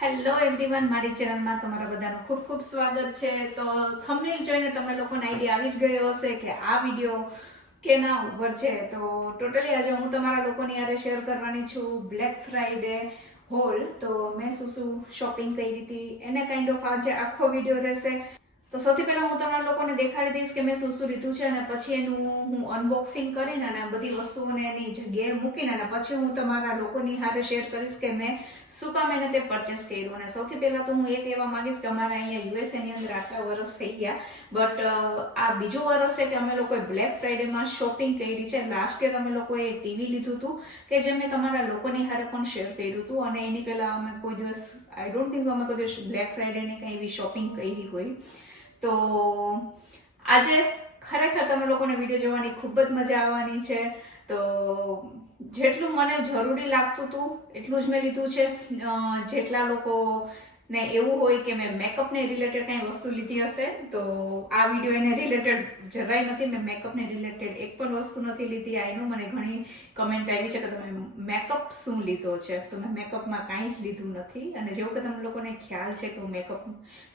Hello everyone, મારી ચેનલમાં તમારા બધાનું ખૂબ ખૂબ સ્વાગત છે. તો થંબનેલ જોઈને તમે લોકોને આઈડિયા આવી જ ગયો હશે કે આ વિડીયો કેના ઉપર છે. તો ટોટલી આજે હું તમારા લોકોની હારે શેર કરવાની છું બ્લેક ફ્રાઈડે હોલ. તો મેં શું શોપિંગ કરી હતી એને કાઇન્ડ ઓફ આજે આખો વિડીયો રહેશે. તો સૌથી પહેલા હું તમારા લોકોને દેખાડી દઈશ કે મેં શું લીધું છે અને પછી એનું હું અનબોક્સિંગ કરીને અને બધી વસ્તુઓને એની જગ્યાએ મૂકીને અને પછી હું તમારા લોકોની હારે શેર કરીશ કે મેં શું કામ એને તે પરચેસ કર્યું. અને સૌથી પહેલા તો હું એ કહેવા માંગીશ કે અમારા અહીંયા યુએસએ ની અંદર આટલા વર્ષ થઈ ગયા, બટ આ બીજું વર્ષ છે કે અમે લોકોએ બ્લેક ફ્રાઈડેમાં શોપિંગ કરી છે. લાસ્ટ યર અમે લોકોએ ટીવી લીધું હતું કે જે મેં તમારા લોકોની હારે પણ શેર કર્યું હતું, અને એની પહેલા અમે કોઈ દિવસ આઈ ડોન્ટ થિંક અમે કોઈ દિવસ બ્લેક ફ્રાઈડેની કંઈ એવી શોપિંગ કરી હોય. તો આજે ખરેખર તમે લોકોને વિડીયો જોવાની ખૂબ જ મજા આવવાની છે. તો જેટલું મને જરૂરી લાગતું હતું એટલું જ મેં લીધું છે. જેટલા લોકોને એવું હોય કે મેં મેકઅપને રિલેટેડ કંઈ વસ્તુ લીધી હશે તો આ વિડીયો એને રિલેટેડ જરાય નથી. મેં મેકઅપને રિલેટેડ એક પણ વસ્તુ નથી લીધી. આઈનું મને ઘણી કમેન્ટ આવી છે કે તમે મેકઅપ શું લીધો છે, તો મેં મેકઅપમાં કાંઈ જ લીધું નથી. અને જેવું કે તમે લોકોને ખ્યાલ છે કે હું મેકઅપ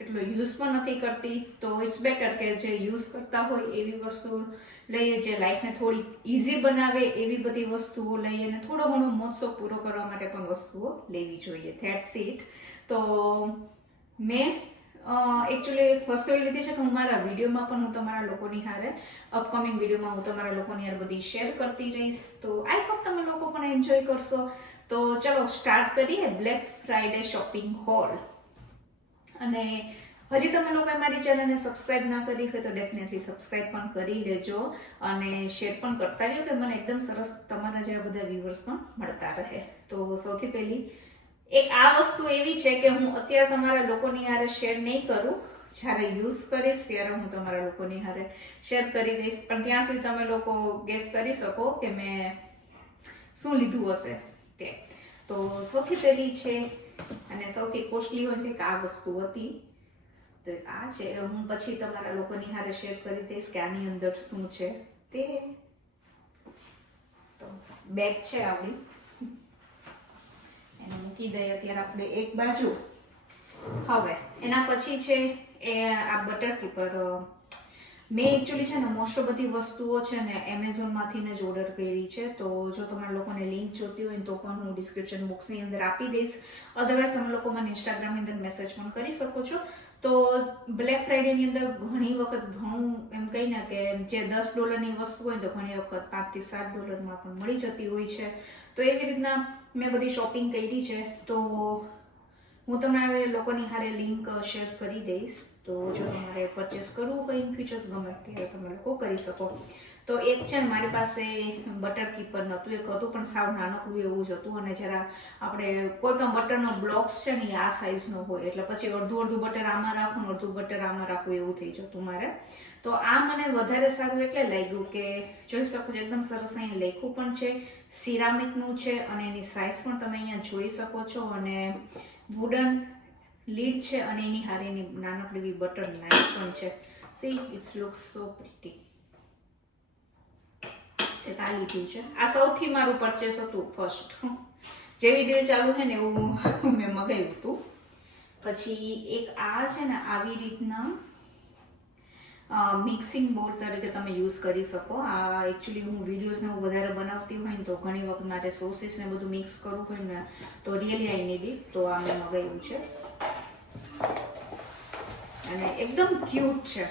એટલો યુઝ પણ નથી કરતી, તો ઇટ્સ બેટર કે જે યુઝ કરતા હોય એવી વસ્તુ લઈએ, જે લાઈફને થોડી ઇઝી બનાવે એવી બધી વસ્તુઓ લઈએ, અને થોડો ઘણો મોજશોખ પૂરો કરવા માટે પણ વસ્તુઓ લેવી જોઈએ. That's it. તો મેં એકચ્યુઅલી વસ્તુ એવી લીધી છે કે હું મારા વિડીયોમાં પણ હું તમારા લોકોની હારે અપકમિંગ વિડીયોમાં હું તમારા લોકોની હારે બધી શેર કરતી રહીશ. તો આઈ હોપ તમે લોકો પણ એન્જોય કરશો. તો ચલો સ્ટાર્ટ કરીએ બ્લેક ફ્રાઈડે શોપિંગ હોલ. અને હજી તમે લોકોએ મારી ચેનલને સબસ્ક્રાઇબ ના કરી હોય તો ડેફિનેટલી સબસ્ક્રાઇબ પણ કરી લેજો અને શેર પણ કરતા રહ્યો કે મને એકદમ સરસ તમારા જેવા બધા વ્યુઅર્સ પણ મળતા રહે. તો સૌથી પહેલી એક આ વસ્તુ એવી છે કે હું અત્યારે તમારા લોકોની હારે શેર નહીં કરું, જ્યારે યુઝ કરીશ ત્યારે હું તમારા લોકોની હારે શેર કરી દઈશ. પણ ત્યાં સુધી તમે લોકો ગેસ કરી શકો કે મેં શું લીધું હશે તે. તો સૌથી પહેલી છે અને સૌથી કોસ્ટલી હોય કે આ વસ્તુ હતી, તો આ છે. હું પછી તમારા લોકોની હારે શેર કરી દઈશ કે આની અંદર શું છે તે. તો બેગ છે આપણી, એને મૂકી દઈએ અત્યારે આપણે એક બાજુ. હવે એના પછી છે એ આ બટર કીપર. મેં એકચ્યુઅલી છે ને મોસ્ટ ઓફ બધી વસ્તુઓ છે ને એમેઝોનમાંથી જ ઓર્ડર કરી છે. તો જો તમારા લોકોને લિંક જોતી હોય તો પણ હું ડિસ્ક્રિપ્શન બોક્સની અંદર આપી દઈશ. અધરવાઇઝ તમે લોકો મને ઇન્સ્ટાગ્રામની અંદર મેસેજ પણ કરી શકો છો. તો બ્લેક ફ્રાઈડેની અંદર ઘણી વખત ઘણું એમ કહીને કે જે $10ની વસ્તુ હોય તો ઘણી વખત $5 થી $7 પણ મળી જતી હોય છે. તો એવી રીતના મેં બધી શોપિંગ કરી છે. તો હું તમારા લોકોની હારે લિંક શેર કરી દઈશ. તો જો તમારે પરચેસ કરવું હોય ઇન ફ્યુચર ગમે ત્યારે તમે લોકો કરી શકો. તો એક છે ને મારી પાસે બટર કીપર નહોતું, એક હતું પણ સાવ નાનકડું એવું જ હતું. અને જરા આપણે કોઈ પણ બટરનો બ્લોક્સ છે ને એ આ સાઇઝનો હોય, એટલે પછી અડધું બટર આમાં રાખવું અડધું બટર આમાં રાખવું એવું થઈ જતું મારે. તો આ મને વધારે સારું એટલે લાગ્યું કે જોઈ શકો છો એકદમ સરસ અહીંયા લખ્યું પણ છે, સિરામિકનું છે અને એની સાઇઝ પણ તમે અહીંયા જોઈ શકો છો. અને વુડન લીડ છે અને એની હારે એની નાનકડી એવી બટર લાઈન પણ છે. See it's looks so pretty. આ લીધું છે. આ સૌથી મારું પરચેસ હતું ફર્સ્ટ. જેવી ડીલ ચાલુ છે ને એવું મેં મગાવ્યું હતું. પછી એક આ છે ને આવી રીતના મિક્સિંગ બોલ તરીકે તમે યુઝ કરી શકો. આ એકચ્યુઅલી હું વિડીયોઝને હું વધારે બનાવતી હોય ને તો ઘણી વખત મારે સોસીસ ને બધું મિક્સ કરવું હોય ને તો રિયલી આઈ નીડ ઇટ. તો આ મેં મગાવ્યું છે અને એકદમ ક્યુટ છે.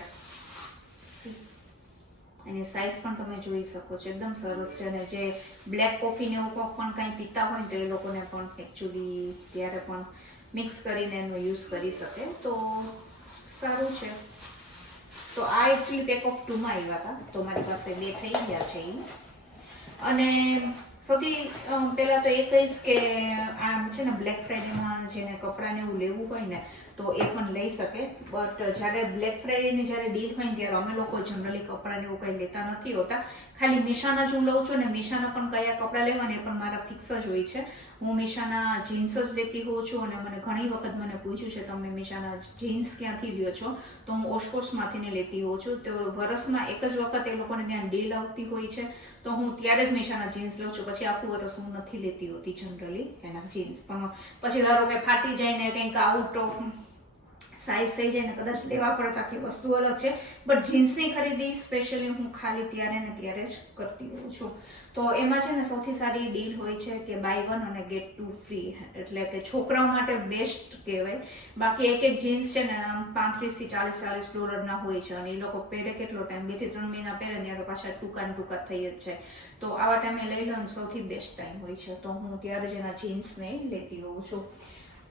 એની સાઇઝ પણ તમે જોઈ શકો છો, એકદમ સરસ છે. અને જે બ્લેક કોફી ને એવું પણ કંઈ પીતા હોય ને તો એ લોકોને પણ એકચ્યુઅલી ત્યારે પણ મિક્સ કરીને એનો યુઝ કરી શકે, તો સારું છે. તો આ એકચ્યુઅલી પેક ઓફ 2માં આવ્યા હતા, તો મારી પાસે 2 થઈ ગયા છે એ. અને સૌથી પહેલાં તો એ કહીશ કે આમ છે ને બ્લેક ફ્રાઈડેમાં જેને કપડાને એવું લેવું હોય ને તો એ પણ લઈ શકે. બટ જ્યારે બ્લેક ફ્રાઈડેની જ્યારે ડીલ હોય ને ત્યારે અમે લોકો જનરલી કપડાને એવું કંઈ લેતા નથી હોતા. ખાલી મીશાના જ હું લઉં છું ને મીશાના પણ કયા કપડાં લેવાના એ પણ મારા ફિક્સ જ હોય છે. હું મીશાના જીન્સ જ લેતી હોઉં છું અને મને ઘણી વખત મને પૂછ્યું છે તમે મીશાના જીન્સ ક્યાંથી લ્યો છો, તો હું ઓશકોર્સમાંથી લેતી હોઉં છું. તો વરસમાં એક જ વખત એ લોકોને ત્યાં ડીલ આવતી હોય છે તો હું ત્યારે જ મીશાના જીન્સ લઉં છું. પછી આખું વરસ હું નથી લેતી હોતી જનરલી એના જીન્સ. પણ પછી ધારો કે ફાટી જાય ને કંઈક આઉટ ઓફ સાઇઝ થઈ જાય ને કદાચ લેવા પડે તો આખી વસ્તુ અલગ છે. બટ જીન્સની ખરીદી સ્પેશિયલી હું ખાલી ત્યારે ને ત્યારે જ કરતી હોઉં છું. તો એમાં છે ને સૌથી સારી ડીલ હોય છે કે બાય 1 અને ગેટ 2 ફ્રી, એટલે કે છોકરાઓ માટે બેસ્ટ કહેવાય. બાકી એક જીન્સ છે ને $35 થી $40 હોય છે અને એ લોકો પહેરે કેટલો ટાઈમ, 2 થી 3 મહિના પહેરે ત્યારે પાછા ટૂંકા થઈ જ છે. તો આવા ટાઈમે લઈ લો સૌથી બેસ્ટ ટાઈમ હોય છે. તો હું ત્યારે જ એના જીન્સને લેતી હોઉં છું.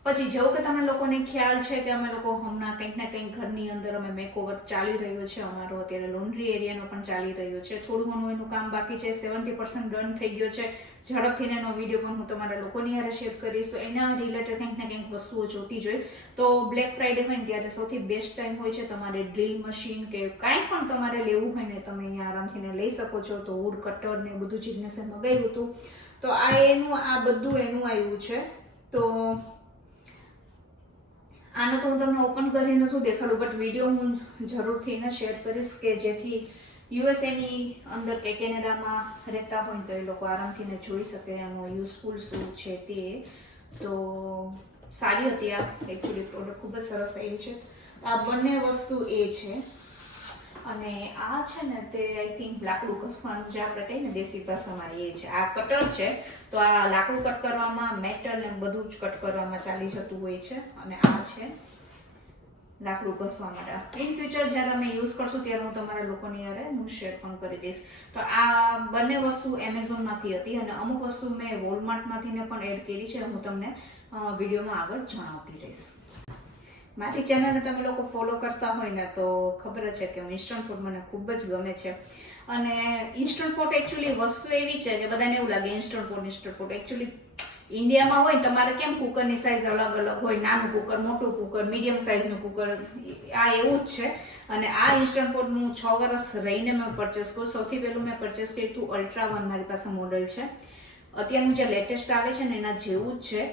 પછી જેવું કે તમને લોકોને ખ્યાલ છે કે અમે લોકો હમણાં કંઈક ને કંઈક ઘરની અંદર અમે મેકઓવર ચાલી રહ્યો છે અમારો. અત્યારે લોન્ડ્રી એરિયાનો પણ ચાલી રહ્યો છે. થોડું ઘણું એનું કામ બાકી છે, 70% ડન થઈ ગયો છે. ઝડપથી એનો વિડીયો પણ હું તમારા લોકોની હારે શેર કરીશ. તો એના રિલેટેડ કંઈક ને કંઈક વસ્તુઓ જોતી જોઈ તો બ્લેક ફ્રાઈડે હોય ને ત્યારે સૌથી બેસ્ટ ટાઈમ હોય છે. તમારે ડ્રીલ મશીન કે કાંઈ પણ તમારે લેવું હોય ને તમે અહીંયા આરામથી લઈ શકો છો. તો વુડ કટર ને બધું જિજ્ઞેસે મંગાવ્યું હતું. તો આ બધું એનું આવ્યું છે. તો આને તો હું તમને ઓપન કરીને શું દેખાડું, બટ વિડીયો હું જરૂરથી એને શેર કરીશ કે જેથી યુએસએની અંદર કે કેનેડામાં રહેતા હોય તો એ લોકો આરામથી જોઈ શકે એનું યુઝફુલ શું છે તે. તો સારી હતી આ એકચ્યુઅલી પ્રોડક્ટ, ખૂબ જ સરસ આવી છે. આ બંને વસ્તુ એ છે અને આ છે ને તે આઈ થિંક લાકડું ઘસવાનું જે આપણે કહીએ ને દેશી ભાષામાં એ છે. આ કટર છે. તો આ લાકડું કટ કરવામાં, મેટલ ને બધું જ કટ કરવામાં ચાલી જતું હોય છે. અને આ છે લાકડું ઘસવા માટે. ઇન ફ્યુચર જ્યારે અમે યુઝ કરશું ત્યારે હું તમારા લોકોની હારે હું શેર પણ કરી દઈશ. તો આ બંને વસ્તુ એમેઝોનમાંથી હતી અને અમુક વસ્તુ મેં વોલમાર્ટમાંથી પણ એડ કરી છે. હું તમને વિડીયોમાં આગળ જણાવતી રહીશ. મારી ચેનલને તમે લોકો ફોલો કરતા હોય ને તો ખબર જ છે કે ઇન્સ્ટન્ટ ફૂડ મને ખૂબ જ ગમે છે. અને ઇન્સ્ટન્ટ ફૂડ એકચ્યુઅલી વસ્તુ એવી છે કે બધાને એવું લાગે ઇન્સ્ટન્ટ ફૂડ એકચ્યુઅલી ઇન્ડિયામાં હોય તમારે કેમ કુકરની સાઇઝ અલગ અલગ હોય, નાનું કુકર, મોટું કુકર, મીડિયમ સાઇઝનું કુકર, આ એવું જ છે. અને આ ઇન્સ્ટન્ટ ફૂડ હું 6 વર્ષ રહીને મેં પરચેસ કર્યું. સૌથી પહેલું મેં પરચેસ કર્યું હતું અલ્ટ્રા 1, મારી પાસે મોડલ છે. અત્યારનું જે લેટેસ્ટ આવે છે ને એના જેવું જ છે.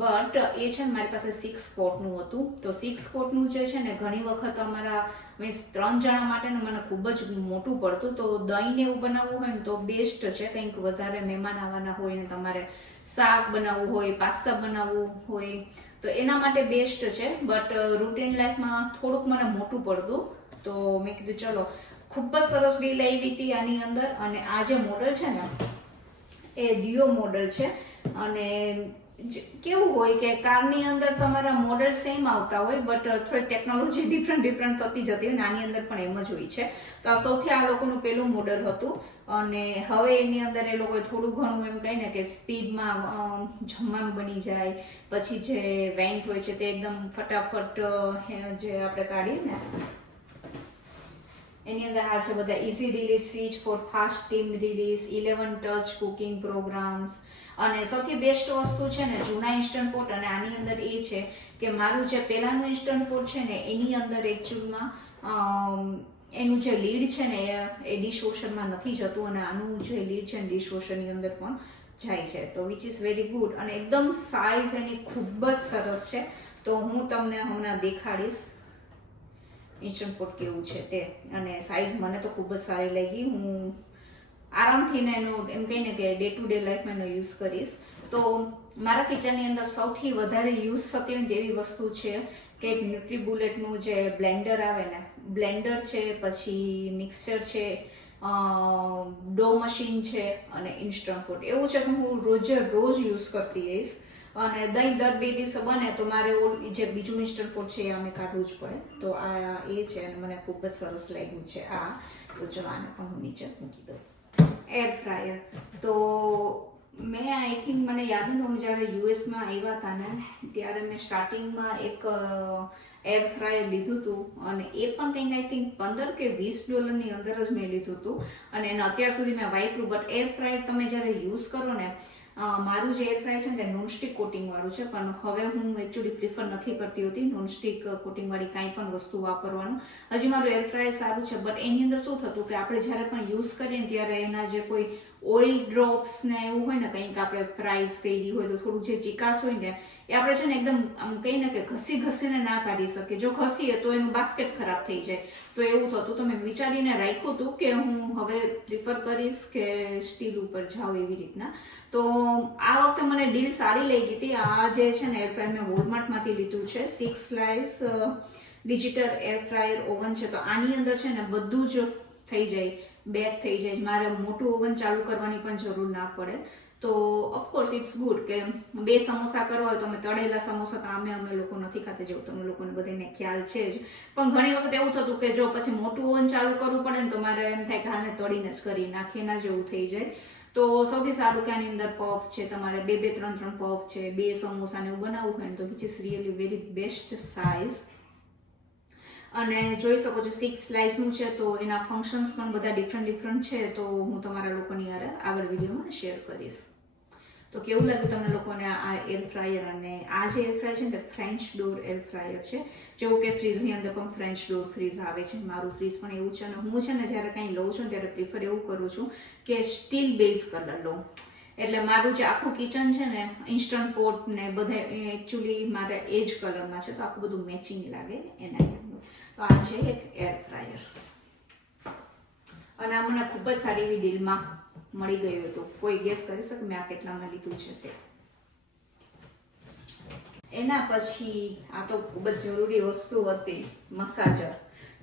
બટ એ છે ને મારી પાસે 6 કોટનું હતું. તો 6 કોટનું જે છે ને ઘણી વખત અમારા મીન્સ 3 જણા માટે મને ખૂબ જ મોટું પડતું. તો દહીં એવું બનાવવું હોય ને તો બેસ્ટ છે. કંઈક વધારે મહેમાન આવવાના હોય ને તમારે શાક બનાવવું હોય, પાસ્તા બનાવવું હોય તો એના માટે બેસ્ટ છે. બટ રૂટીન લાઈફમાં થોડુંક મને મોટું પડતું. તો મેં કીધું ચલો, ખૂબ જ સરસ ડીલ આવી હતી આની અંદર. અને આ જે મોડલ છે ને એ ડિયો મોડલ છે. અને કેવું હોય કે કારની અંદર તમારા મોડલ સેમ આવતા હોય બટ થોડી ટેકનોલોજી ડિફરન્ટ થતી જતી હોય. આની અંદર પણ એમ જ હોય છે. તો આ સૌથી આ લોકોનું પેલું મોડલ હતું. અને હવે એની અંદર એ લોકોએ થોડું ઘણું એમ કહે ને કે સ્પીડમાં જમવાનું બની જાય. પછી જે વેન્ટ હોય છે તે એકદમ ફટાફટ જે આપણે કાઢીએ ને એની અંદર આ છે બધા easy release switch for fast steam release, 11 touch cooking programs. અને સૌથી બેસ્ટ વસ્તુ છે ને જૂના ઇન્સ્ટન્ટ પોટ અને આની અંદર એ છે કે મારું જે પહેલાનું ઇન્સ્ટન્ટ પોટ છે ને એની અંદર એકચ્યુઅલમાં એનું જે લીડ છે ને એ ડિશવોશરમાં નથી જતું અને આનું જે લીડ છે ને ડિશવોશરની અંદર પણ જાય છે. તો વિચ ઇઝ વેરી ગુડ. અને એકદમ સાઇઝ એની ખૂબ જ સરસ છે. તો હું તમને હમણાં દેખાડીશ ઇન્સ્ટન્ટ પોટ કેવું છે તે. અને સાઇઝ મને તો ખૂબ જ સારી લાગી. હું આરામથી એનો એમ કહીને કે ડે ટુ ડે લાઈફમાં એનો યુઝ કરીશ. તો મારા કિચનની અંદર સૌથી વધારે યુઝ થતી હોય તેવી વસ્તુ છે કે ન્યુટ્રીબુલેટનું જે બ્લેન્ડર આવે ને, બ્લેન્ડર છે, પછી મિક્સર છે, ડો મશીન છે અને ઇન્સ્ટન્ટ પોટ. એવું છે કે હું રોજ યુઝ કરતી રહીશ. અને દહીં દર 2 દિવસે બને તો મારે જે બીજું ઇન્સ્ટન્ટ પોટ છે એ અમે કાઢવું જ પડે. તો આ એ છે અને મને ખૂબ જ સરસ લાગ્યું છે આ. તો ચલો આને પણ હું નીચે મૂકી દઉં. એર ફ્રાયર તો મેં આઈ થિંક મને યાદ નથી, હું જ્યારે યુએસમાં આવ્યા હતા ને ત્યારે મેં સ્ટાર્ટિંગમાં એક એર ફ્રાયર લીધું હતું અને એ પણ કંઈક આઈ થિંક $15 કે $20 અંદર જ મેં લીધું હતું. અને એને અત્યાર સુધી મેં વાપર્યું. બટ એર ફ્રાયર તમે જ્યારે યુઝ કરો ને, મારું જે એર ફ્રાયર છે ને તે નોનસ્ટિક કોટિંગ વાળું છે. પણ હવે હું એકચ્યુઅલી પ્રિફર નથી કરતી હોતી નોનસ્ટિક કોટિંગ વાળી કાંઈ પણ વસ્તુ વાપરવાનું. હજી મારું એર ફ્રાયર સારું છે. બટ એની અંદર શું થતું કે આપણે જ્યારે પણ યુઝ કરીએ ને ત્યારે એના જે કોઈ ઓઇલ ડ્રોપ્સ ને એવું હોય ને કંઈક આપણે ફ્રાઈઝ કરી હોય તો થોડું જે ચિકાસ હોય ને એ આપણે છે ને એકદમ આમ કહીને કે ઘસીને ના કાઢી શકીએ. જો ઘસીએ તો એનું બાસ્કેટ ખરાબ થઈ જાય. તો એવું થતું. તો મેં વિચારીને રાખ્યું હતું કે હું હવે પ્રિફર કરીશ કે સ્ટીલ ઉપર જાઉં એવી રીતના. તો આ વખતે મને ડીલ સારી લઈ ગઈ હતી. આ જે છે ને એર ફ્રાયર મેં વોલમાર્ટમાંથી લીધું છે. 6 slice digital air fryer oven છે. તો આની અંદર છે ને બધું જ થઈ જાય, બેક થઈ જાય. મારે મોટું ઓવન ચાલુ કરવાની પણ જરૂર ના પડે. તો ઓફકોર્સ ઇટ્સ ગુડ કે 2 સમોસા કરવા હોય તો અમે તળેલા સમોસા તો અમે લોકો નથી ખાતા, જેવું તમે લોકોને બધાને ખ્યાલ છે જ. પણ ઘણી વખત એવું થતું કે જો પછી મોટું ઓવન ચાલુ કરવું પડે ને તો મારે એમ થાય કે હાલને તળીને જ કરી નાખીએ, ના જેવું થઈ જાય. તો સૌથી સારું કે આની અંદર પફ છે, તમારે 2-2 3-3 પફ છે, 2 સમોસાને એવું બનાવવું હોય ને તો which is really very best size. અને જોઈ શકો છો 6 સ્લાઇસનું છે. તો એના ફંક્શન્સ પણ બધા ડિફરન્ટ છે. તો હું તમારા લોકોની યાર આગળ વિડીયોમાં શેર કરીશ. તો કેવું લાગ્યું તમને લોકોને આ એર ફ્રાયર? અને આ જે એર ફ્રાયર છે ને તે ફ્રેન્ચ ડોર એર ફ્રાયર છે. જેવું કે ફ્રીઝની અંદર પણ ફ્રેન્ચ ડોર ફ્રીઝ આવે છે. મારું ફ્રીઝ પણ એવું છે. અને હું છે ને જ્યારે કંઈ લઉં છું ત્યારે પ્રિફર એવું કરું છું કે સ્ટીલ બેઝ કલર લઉં. એટલે મારું જે આખું કિચન છે ને ઇન્સ્ટન્ટ પોટ ને બધા એકચ્યુઅલી મારે એ જ કલરમાં છે. તો આખું બધું મેચિંગ લાગે એના. તો આ છે એક એર ફ્રાયર અને આ મને ખૂબ જ સારી એવી ડીલમાં મળી ગયું હતું. કોઈ ગેસ કરી શકે મેં આ કેટલામાં લીધું છે તે? એના પછી આ તો ખૂબ જ જરૂરી વસ્તુ હતી, મસાજર.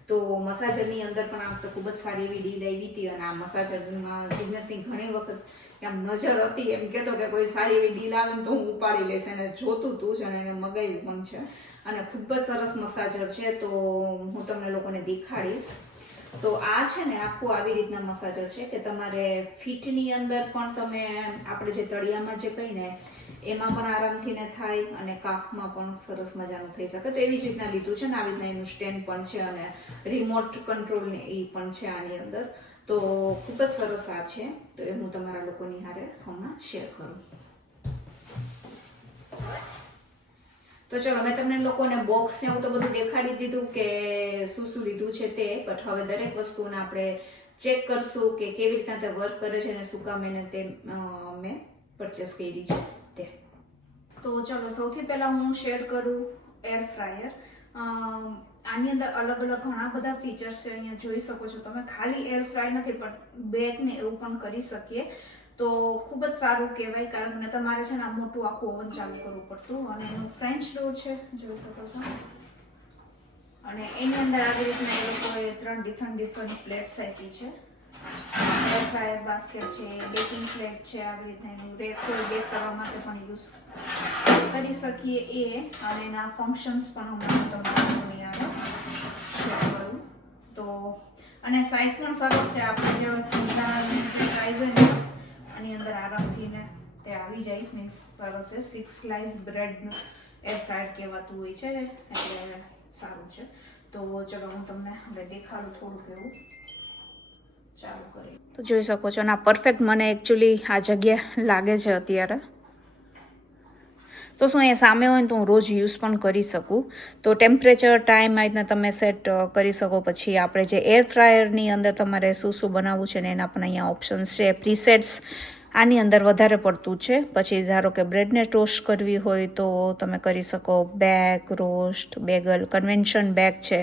તો મસાજરની અંદર પણ આ વખતે ખૂબ જ સારી એવી ડીલ આવી હતી. અને આ મસાજરમાં જિજ્ઞેસની ઘણી વખત આમ નજર હતી, એમ કહેતો કે કોઈ સારી એવી ડીલ આવે ને તો હું ઉપાડી લઈશ. એને જોતું તું જ અને એને મગાવ્યું પણ છે. અને ખૂબ જ સરસ મસાજર છે. તો હું તમને લોકોને દેખાડીશ. તો આ છે ને આખું આવી રીતના મસાજર છે કે તમારે ફીટની અંદર પણ તમે આપણે જે તળિયામાં જે કહીને એમાં પણ આરામથી ને થાય અને કાફમાં પણ સરસ મજાનું થઈ શકે. તો એવી જ રીતના લીધું છે ને આવી રીતના એનું સ્ટેન્ડ પણ છે અને રિમોટ કંટ્રોલ ને એ પણ છે આની અંદર. તો ખૂબ જ સરસ આ છે. તો એ હું તમારા લોકોની હારે હમણાં શેર કરું. તો ચલો મેં તમને લોકોને બોક્સ ને એવું તો બધું દેખાડી દીધું કે શું લીધું છે તે. બટ હવે દરેક વસ્તુને આપણે ચેક કરશું કે કેવી રીતના તે વર્ક કરે છે અને શું કામ એને તે મેં પરચેસ કરી છે તે. તો ચલો સૌથી પહેલાં હું શેર કરું એર ફ્રાયર. આની અંદર અલગ અલગ ઘણા બધા ફીચર્સ છે. અહીંયા જોઈ શકો છો તમે. ખાલી એર ફ્રાય નથી પણ બેક ને એવું પણ કરી શકીએ. તો ખૂબ જ સારું કહેવાય, કારણ કે તમારે છે ને આ મોટું આખું ઓવન ચાલુ કરવું પડતું. અને એનું ફ્રેન્ચ ડોર છે, જોઈ શકો છો. અને એની અંદર આવી રીતના એ લોકોએ 3 ડિફરન્ટ પ્લેટ્સ આપી છે. એર ફ્રાયર બાસ્કેટ છે, બેકિંગ પ્લેટ છે, આવી રીતના એનું રેક હોય બેક કરવા માટે પણ યુઝ કરી શકીએ એ. અને એના ફંક્શન્સ પણ હું તમને શેર કરું. તો અને સાઇઝ પણ સરસ છે. આપણે જે સાઇઝ હોય ને આની અંદર આરામથી ને તે આવી જાય. મીન્સ સરસ છે. 6 સ્લાઇસ બ્રેડનું એર ફ્રાયર કહેવાતું હોય છે, એટલે સારું છે. તો ચલો હું તમને હવે દેખાડું થોડુંક એવું ચાલુ કરી. તો જોઈ શકો છો. ના પરફેક્ટ મને એકચ્યુઅલી આ જગ્યા લાગે છે અત્યારે. તો શું અહીંયા સામે હોય ને તો હું રોજ યુઝ પણ કરી શકું. તો ટેમ્પરેચર ટાઈમ આ રીતના તમે સેટ કરી શકો. પછી આપણે જે એર ફ્રાયરની અંદર તમારે શું બનાવવું છે ને એના પણ અહીંયા ઓપ્શન્સ છે. પ્રીસેટ્સ આની અંદર વધારે પડતું છે. પછી ધારો કે બ્રેડને ટોસ્ટ કરવી હોય તો તમે કરી શકો. બેક, રોસ્ટ, બેગલ, કન્વેન્શન બેક છે,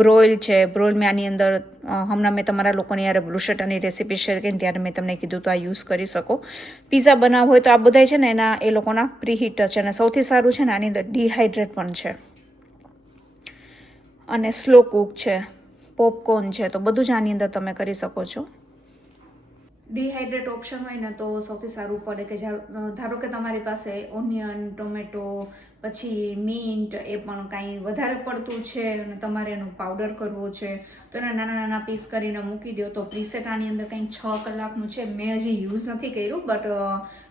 બ્રોઇલ છે. બ્રોઇલ મેં આની અંદર હમણાં મેં તમારા લોકોની યાર બ્રુશેટાની રેસીપી શેર કરી ત્યારે મેં તમને કીધું તો આ યુઝ કરી શકો. પીઝા બનાવવો હોય તો આ બધા છે ને એના એ લોકોના પ્રીહીટ છે. અને સૌથી સારું છે ને આની અંદર ડિહાઇડ્રેટ પણ છે અને સ્લો કુક છે, પોપકોર્ન છે. તો બધું જ આની અંદર તમે કરી શકો છો. ડિહાઇડ્રેટ ઓપ્શન હોય ને તો સૌથી સારું પડે કે ધારો કે તમારી પાસે ઓનિયન, ટોમેટો, પછી મિન્ટ એ પણ કાંઈ વધારે પડતું છે અને તમારે એનું પાવડર કરવો છે તો એના નાના નાના પીસ કરીને મૂકી દો. તો પ્રીસેટ આની અંદર કંઈ 6 કલાકનું છે. મેં હજી યુઝ નથી કર્યું, બટ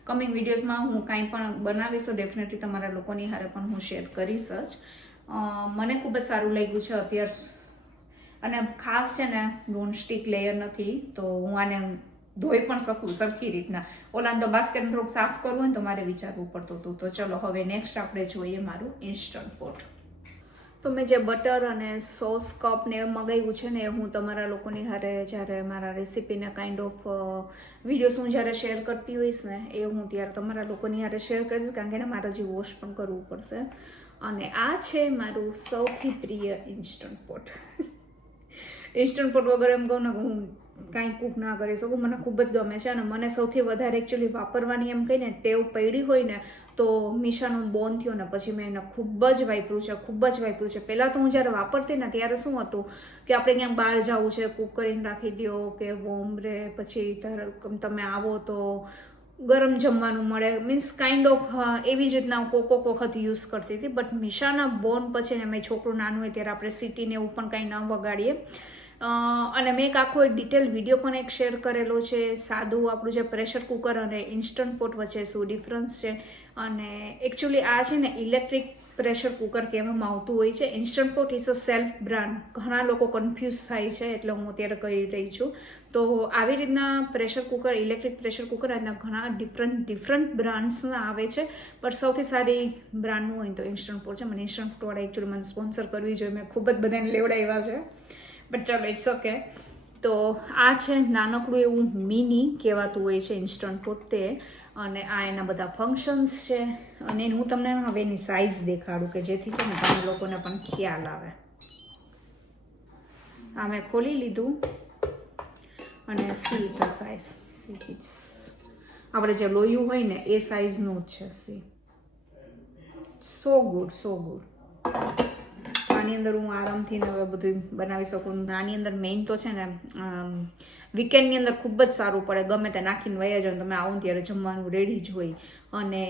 કમિંગ વિડીયોઝમાં હું કાંઈ પણ બનાવીશ તો ડેફિનેટલી તમારા લોકોની હારે પણ હું શેર કરીશ જ. મને ખૂબ જ સારું લાગ્યું છે અત્યાર. અને ખાસ છે ને નોનસ્ટિક લેયર નથી, તો હું આને ધોઈ પણ શકું સરખી રીતના. ઓલાને તો બાસ્કેટ થોડુંક સાફ કરવું હોય ને તો મારે વિચારવું પડતું હતું. તો ચલો હવે નેક્સ્ટ આપણે જોઈએ મારું ઇન્સ્ટન્ટ પોટ. તો મેં જે બટર અને સોસ કપ ને મગાવ્યું છે ને એ હું તમારા લોકોની હારે જ્યારે મારા રેસીપીના કાઇન્ડ ઓફ વિડીયોઝ હું જ્યારે શેર કરતી હોઈશ ને એ હું ત્યારે તમારા લોકોની હારે શેર કરીશ, કારણ કે એને મારે જે વોશ પણ કરવું પડશે. અને આ છે મારું સૌથી પ્રિય ઇન્સ્ટન્ટ પોટ. ઇન્સ્ટન્ટ પોટ વગર એમ કહું ને હું કાંઈ કૂક ના કરી શકું. મને ખૂબ જ ગમે છે અને મને સૌથી વધારે એકચ્યુઅલી વાપરવાની એમ કહીને ટેવ પડી હોય ને તો મીશાનું બોન થયો ને પછી મેં એને ખૂબ જ વાપર્યું છે. પહેલાં તો હું જ્યારે વાપરતી ને ત્યારે શું હતું કે આપણે ક્યાંક બહાર જવું છે, કૂક કરીને રાખી દો કે વોમ રહે, પછી તમે આવો તો ગરમ જમવાનું મળે, મીન્સ કાઇન્ડ ઓફ એવી જ રીતના હું કોક વખત યુઝ કરતી હતી. બટ મીશાના બોન પછી ને મેં છોકરું નાનું હોય ત્યારે આપણે સિટીને એવું પણ કાંઈ ન વગાડીએ. અને મેં એક આખો ડિટેલ વિડીયો પણ એક શેર કરેલો છે, સાદું આપણું જે પ્રેશર કુકર અને ઇન્સ્ટન્ટ પોટ વચ્ચે શું ડિફરન્સ છે. અને એકચ્યુઅલી આ છે ને ઇલેક્ટ્રિક પ્રેશર કુકર કહેવામાં આવતું હોય છે. Instant pot is a self brand. ઘણા લોકો કન્ફ્યુઝ થાય છે એટલે હું અત્યારે કહી રહી છું. તો આવી રીતના pressure cooker, electric pressure cooker એના ઘણા ડિફરન્ટ બ્રાન્ડ્સના આવે છે. પણ સૌથી સારી બ્રાન્ડનું હોય તો ઇન્સ્ટન્ટ પોટ છે. મને ઇન્સ્ટન્ટ પોટ એકચ્યુઅલી મને સ્પોન્સર કરવી જોઈએ, મેં ખૂબ જ બધાને લેવડાવ્યા છે. બટ ચાલો ઇટ્સ ઓકે. તો આ છે નાનકડું એવું મિની કહેવાતું હોય છે ઇન્સ્ટન્ટ પોટ તે. અને આ એના બધા ફંક્શન્સ છે. અને હું તમને હવે એની સાઇઝ દેખાડું કે જેથી છે ને તમે લોકોને પણ ખ્યાલ આવે. આ મેં ખોલી લીધું અને see the size. See it's આપણે જે લોયું હોય ને એ સાઇઝનું જ છે. See so good. આની અંદર હું આરામથી હવે બધું બનાવી શકું. આની અંદર મેઇન તો છે ને વીકેન્ડની અંદર ખૂબ જ સારું પડે. ગમે તે નાખીને વયા જાવ, તમે આવો ત્યારે જમવાનું રેડી જ હોય. અને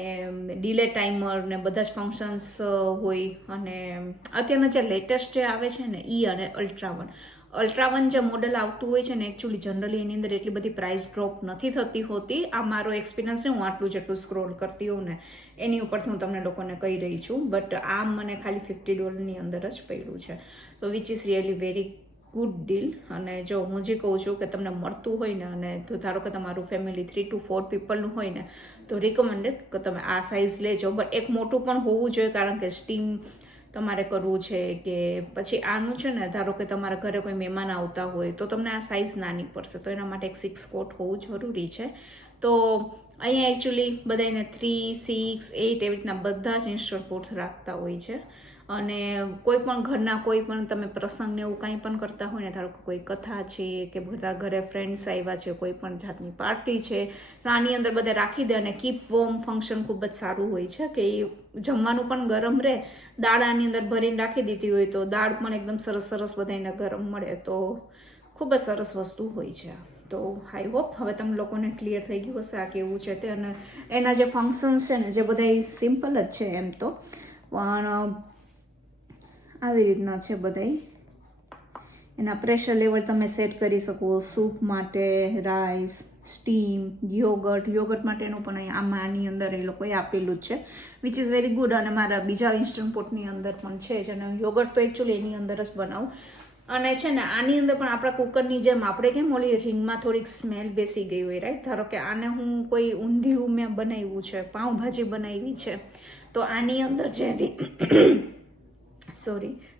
ડીલે ટાઈમર ને બધા જ ફંક્શન્સ હોય. અને અત્યારના જે લેટેસ્ટ જે આવે છે ને અને અલ્ટ્રા 1 જે મોડલ આવતું હોય છે ને એકચ્યુઅલી જનરલી એની અંદર એટલી બધી પ્રાઇસ ડ્રોપ નથી થતી હોતી. આ મારો એક્સપિરિયન્સ છે, હું આટલું જેટલું સ્ક્રોલ કરતી હોઉં ને એની ઉપરથી હું તમને લોકોને કહી રહી છું. બટ આ મને ખાલી $50 અંદર જ પડ્યું છે. તો which is really very good deal. અને જો હું જે કહું છું કે તમને મળતું હોય ને અને તો ધારો કે તમારું ફેમિલી 3 to 4 પીપલનું હોય ને તો રિકમેન્ડેડ કે તમે આ સાઇઝ લેજો. બટ એક મોટું પણ હોવું જોઈએ, કારણ કે સ્ટીમ તમારે કરવું છે કે પછી આનું છે ને ધારો કે તમારા ઘરે કોઈ મહેમાન આવતા હોય તો તમને આ સાઇઝ નાની પડશે, તો એના માટે એક 6 કોટ હોવું જરૂરી છે. તો અહીંયા એકચ્યુઅલી બધાને 3, 6, 8 એવી રીતના બધા જ ઇન્સ્ટન્ટ પોટ રાખતા હોય છે. અને કોઈ પણ ઘરના કોઈ પણ તમે પ્રસંગને એવું કાંઈ પણ કરતા હોય ને, ધારો કે કોઈ કથા છે કે બધા ઘરે ફ્રેન્ડ્સ આવ્યા છે, કોઈ પણ જાતની પાર્ટી છે, તો આની અંદર બધા રાખી દે. અને કીપ વોર્મ ફંક્શન ખૂબ જ સારું હોય છે કે એ જમવાનું પણ ગરમ રહે. દાળ આની અંદર ભરીને રાખી દીધી હોય તો દાળ પણ એકદમ સરસ બધાને ગરમ મળે. તો ખૂબ જ સરસ વસ્તુ હોય છે. તો આઈ હોપ હવે તમે લોકોને ક્લિયર થઈ ગયું હશે આ કેવું છે તે. અને એના જે ફંક્શન્સ છે ને જે બધા સિમ્પલ જ છે એમ તો, પણ આવી રીતના છે બધા. એના પ્રેશર લેવલ તમે સેટ કરી શકો. સૂપ માટે રાઈસ, સ્ટીમ, યોગર્ટ માટેનું પણ આની અંદર એ લોકોએ આપેલું જ છે, વિચ ઇઝ વેરી ગુડ. અને મારા બીજા ઇન્સ્ટન્ટ પોટની અંદર પણ છે જ. અને યોગર્ટ તો એકચ્યુઅલી એની અંદર જ બનાવું. અને છે ને આની અંદર પણ આપણા કુકરની જેમ આપણે કેમ ઓલી રિંગમાં થોડીક સ્મેલ બેસી ગઈ હોય, રાઈટ. ધારો કે આને હું કોઈ ઊંધિયું મેં બનાવ્યું છે, પાઉંભાજી બનાવી છે, તો આની અંદર જે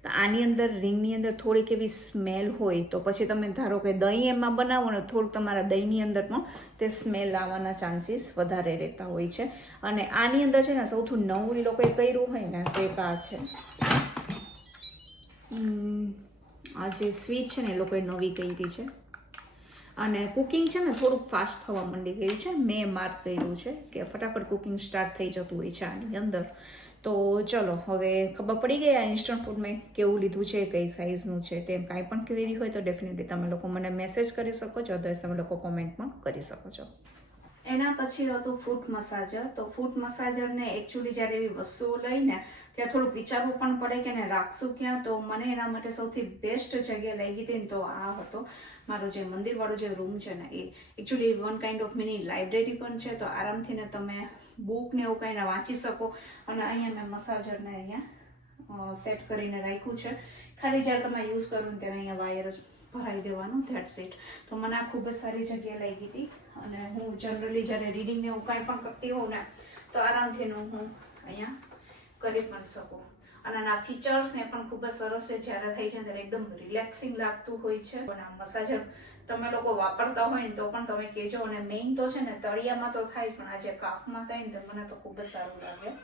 તો આની અંદર રિંગની અંદર થોડીક એવી સ્મેલ હોય તો પછી તમે ધારો કે દહીં એમાં બનાવો ને થોડુંક તમારા દહીંની અંદર પણ તે સ્મેલ આવવાના ચાન્સીસ વધારે રહેતા હોય છે. અને આની અંદર છે ને સૌથી નવું એ લોકોએ કર્યું હોય ને તો એક આ છે, આ જે સ્વીચ છે ને એ લોકોએ નવી કરી છે. અને કુકિંગ છે ને થોડુંક ફાસ્ટ થવા માંડી ગયું છે. મેં માર્ક કર્યું છે કે ફટાફટ કુકિંગ સ્ટાર્ટ થઈ જતું હોય છે આની અંદર. તો ચલો હવે ખબર પડી ગઈ આ ઇન્સ્ટન્ટ ફૂડ મેં કેવું લીધું છે, કઈ સાઇઝનું છે, તેમ કાંઈ પણ ક્વેરી હોય તો ડેફિનેટલી તમે લોકો મને મેસેજ કરી શકો છો, અદરવાઇઝ તમે લોકો કોમેન્ટ પણ કરી શકો છો. એના પછી હતું ફૂટ મસાજર. તો ફૂટ મસાજરને એકચ્યુઅલી જ્યારે એવી વસ્તુઓ લઈને ત્યાં થોડુંક વિચારવું પણ પડે કે એને રાખશું ક્યાં. તો મને એના માટે સૌથી બેસ્ટ જગ્યા લાગી હતી ને તો આ હતો મારો જે મંદિરવાળો જે રૂમ છે ને એ. Actually one kind of mini library પણ છે, તો આરામથી ને તમે બુક ને એવું કાંઈને વાંચી શકો. અને અહીંયા મેં મસાજરને અહીંયા સેટ કરીને રાખ્યું છે. ખાલી જ્યારે તમે યુઝ કરો ને ત્યારે અહીંયા વાયર જ ભરાઈ દેવાનું, ધેટ્સ ઇટ. તો મને આ ખૂબ જ સારી જગ્યા લાગી હતી. અને હું જનરલી જ્યારે રીડિંગ ને એવું કાંઈ પણ કરતી હોઉં ને તો આરામથી હું અહીંયા કરી પણ શકું. અને આના ફીચર્સ ને પણ ખૂબ જ સરસ છે. જ્યારે થઈ છે ત્યારે એકદમ રિલેક્સિંગ લાગતું હોય છે. અને આ મસાજર તમે લોકો વાપરતા હોય ને તો પણ તમે કહેજો. અને મેઇન તો છે ને તળિયામાં તો થાય પણ આજે કાફમાં થાય ને તો મને તો ખૂબ જ સારું લાગે.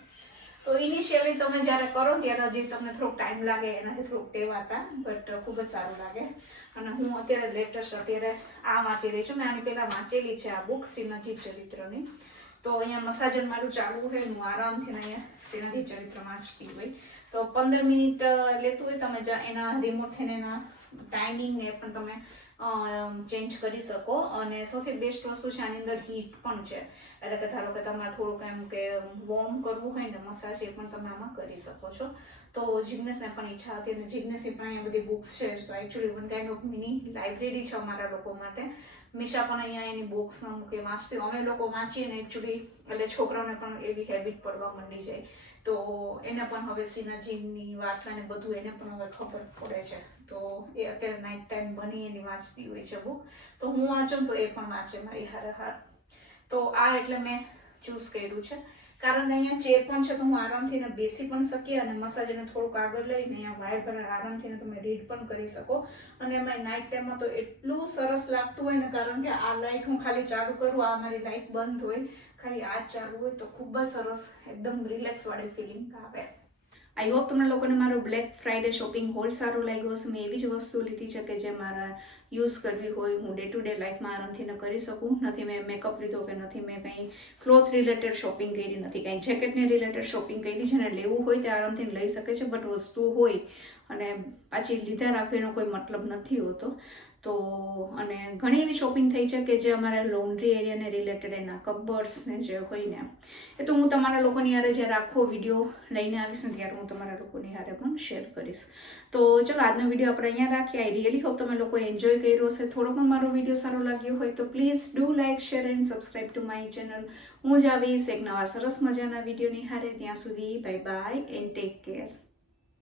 તો ઇનિશિયલી તમે જ્યારે કરો ત્યારે હજી તમને થોડોક ટાઈમ લાગે, એનાથી થોડુંક ટેવાતા, બટ ખૂબ જ સારું લાગે. અને હું અત્યારે લેટેસ્ટ આ વાંચી રહી છું. મેં આની પહેલા વાંચેલી છે આ બુક શ્રીનાથજી ચરિત્રની. તો અહીંયા મસાજર મારું ચાલુ હોય, હું આરામથી અહીંયા શ્રીનાથજી ચરિત્ર વાંચતી હોય. તો 15 મિનિટ લેતું હોય, તમે એના રિમોટ થઈને એના ટાઈમિંગ ને પણ તમે ચેન્જ કરી શકો. અને સૌથી બેસ્ટ વસ્તુ છે આની અંદર હીટ પણ છે. એટલે કે ધારો કે તમારે થોડુંક એમ કે વોર્મ કરવું હોય ને મસાજ, એ પણ તમે આમાં કરી શકો છો. તો જિગ્નેશને પણ ઈચ્છા હતી અને જિગ્નેશની પણ અહીંયા બધી બુક્સ છે. તો actually one kind of mini library છે અમારા લોકો માટે. મિશા પણ અહીંયા એની બુક્સ મૂકી વાંચતી. અમે લોકો વાંચીએ ને એકચ્યુઅલી, એટલે છોકરાઓને પણ એવી હેબિટ પડવા માંડી જાય. તો એને પણ હવે શ્રીનાથજીની વાર્તા ને બધું એને પણ હવે ખબર પડે છે. તો એ અત્યારે નાઇટ ટાઈમ બની એની વાંચતી હોય છે બુક. તો હું વાંચું તો એ પણ વાંચે મારી હારે હાર. તો આ એટલે મેં ચૂઝ કર્યું છે કારણ કે અહીંયા ચેર પણ છે, તો હું આરામથી બેસી પણ શકીએ અને મસાજને થોડુંક આગળ લઈને અહીંયા વાયર પર આરામથી તમે રીડ પણ કરી શકો. અને એમાં નાઇટ ટાઈમમાં તો એટલું સરસ લાગતું હોય ને, કારણ કે આ લાઇટ હું ખાલી ચાલુ કરું, આ મારી લાઇટ બંધ હોય, ખાલી આ જ ચાલુ હોય તો ખૂબ જ સરસ એકદમ રિલેક્સ વાળી ફિલિંગ આવે. આઈ હોપ તમને લોકોને મારો બ્લેક ફ્રાઈડે શોપિંગ હોલ સારો લાગ્યો હશે. મેં એવી જ વસ્તુ લીધી છે કે જે મારા યુઝ કરવી હોય, હું ડે ટુ ડે લાઈફમાં આરામથી ન કરી શકું. નથી મેં મેકઅપ લીધો કે નથી મેં કંઈ ક્લોથ રિલેટેડ શોપિંગ કરી, નથી કંઈ જેકેટને રિલેટેડ શોપિંગ કરી છે. ને લેવું હોય તે આરામથી લઈ શકે છે, બટ વસ્તુ હોય અને પાછી લીધા રાખવી એનો કોઈ મતલબ નથી હોતો. તો અને ઘણી એવી શોપિંગ થઈ છે કે જે અમારા લોન્ડ્રી એરિયાને રિલેટેડ એના કપબોર્ડ્સ ને જે હોય ને, એ તો હું તમારા લોકોની હારે જ્યારે આખો વિડીયો લઈને આવીશ ને ત્યારે હું તમારા લોકોની હારે પણ શેર કરીશ. તો ચલો આજનો વિડીયો આપણે અહીંયા રાખીએ. આઈ રિયલી હોપ તમે લોકો એન્જોય કર્યો હશે. થોડો પણ મારો વિડીયો સારો લાગ્યો હોય તો please do like, share and subscribe to my channel. હું જ આવીશ એક નવા સરસ મજાના વિડીયોની હારે. ત્યાં સુધી bye bye and take care.